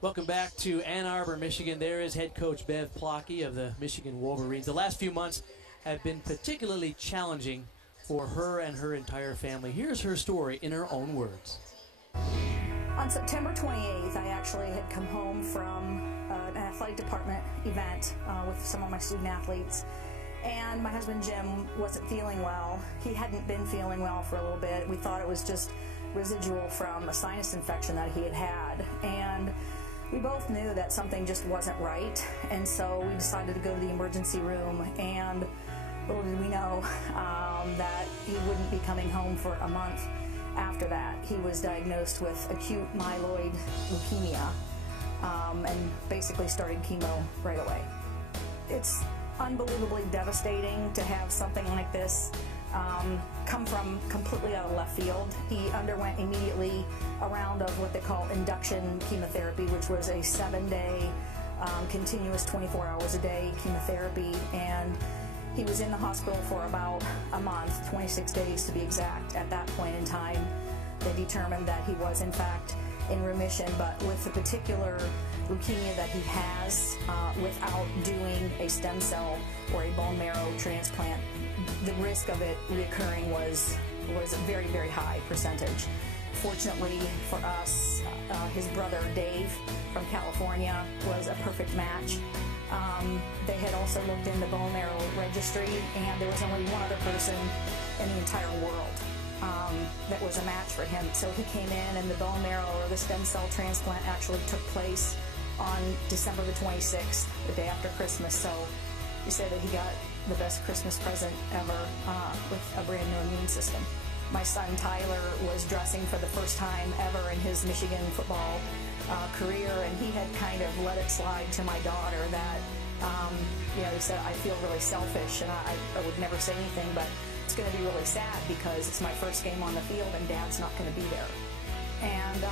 Welcome back to Ann Arbor, Michigan. There is head coach Bev Plocki of the Michigan Wolverines. The last few months have been particularly challenging for her and her entire family. Here's her story in her own words. On September 28th, I actually had come home from an athletic department event with some of my student athletes. And my husband Jim wasn't feeling well. He hadn't been feeling well for a little bit. We thought it was just residual from a sinus infection that he had had. And we both knew that something just wasn't right. And so we decided to go to the emergency room. And little did we know that he wouldn't be coming home for a month after that. He was diagnosed with acute myeloid leukemia and basically started chemo right away. It's unbelievably devastating to have something like this come from completely out of left field. He underwent immediately a round of what they call induction chemotherapy, which was a 7-day continuous 24 hours a day chemotherapy, and he was in the hospital for about a month, 26 days to be exact. At that point in time, they determined that he was in fact in remission, but with the particular leukemia that he has, without doing a stem cell or a bone marrow transplant, the risk of it reoccurring was a very, very high percentage. Fortunately for us, his brother Dave from California was a perfect match. They had also looked in the bone marrow registry, and there was only one other person in the entire world that was a match for him. So he came in, and the bone marrow or the stem cell transplant actually took place on December the 26th, the day after Christmas. So he said that he got the best Christmas present ever with a brand new immune system. My son Tyler was dressing for the first time ever in his Michigan football career, and he had kind of let it slide to my daughter that, he said, I feel really selfish, and I would never say anything, but it's going to be really sad because it's my first game on the field and Dad's not going to be there. And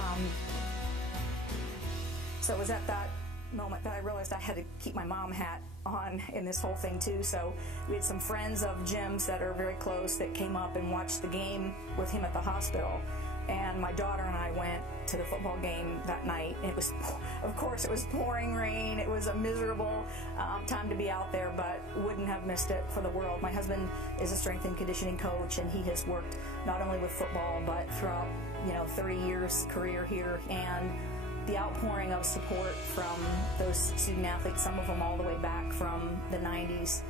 so it was at that moment that I realized I had to keep my mom hat on in this whole thing too. So we had some friends of Jim's that are very close that came up and watched the game with him at the hospital. And my daughter and I went to the football game that night. It was, of course, it was pouring rain. It was a miserable time to be out there, but wouldn't have missed it for the world. My husband is a strength and conditioning coach, and he has worked not only with football, but throughout, 30 years career here. And the outpouring of support from those student athletes, some of them all the way back from the 90s,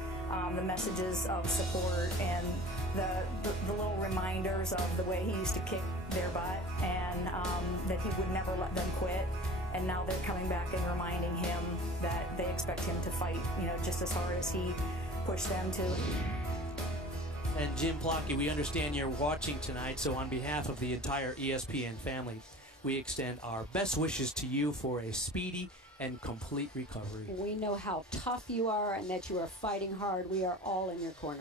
the messages of support and the little reminders of the way he used to kick their butt, and that he would never let them quit. And now they're coming back and reminding him that they expect him to fight, just as hard as he pushed them to. And Jim Plocki, we understand you're watching tonight, so on behalf of the entire ESPN family, we extend our best wishes to you for a speedy and complete recovery. We know how tough you are and that you are fighting hard. We are all in your corner.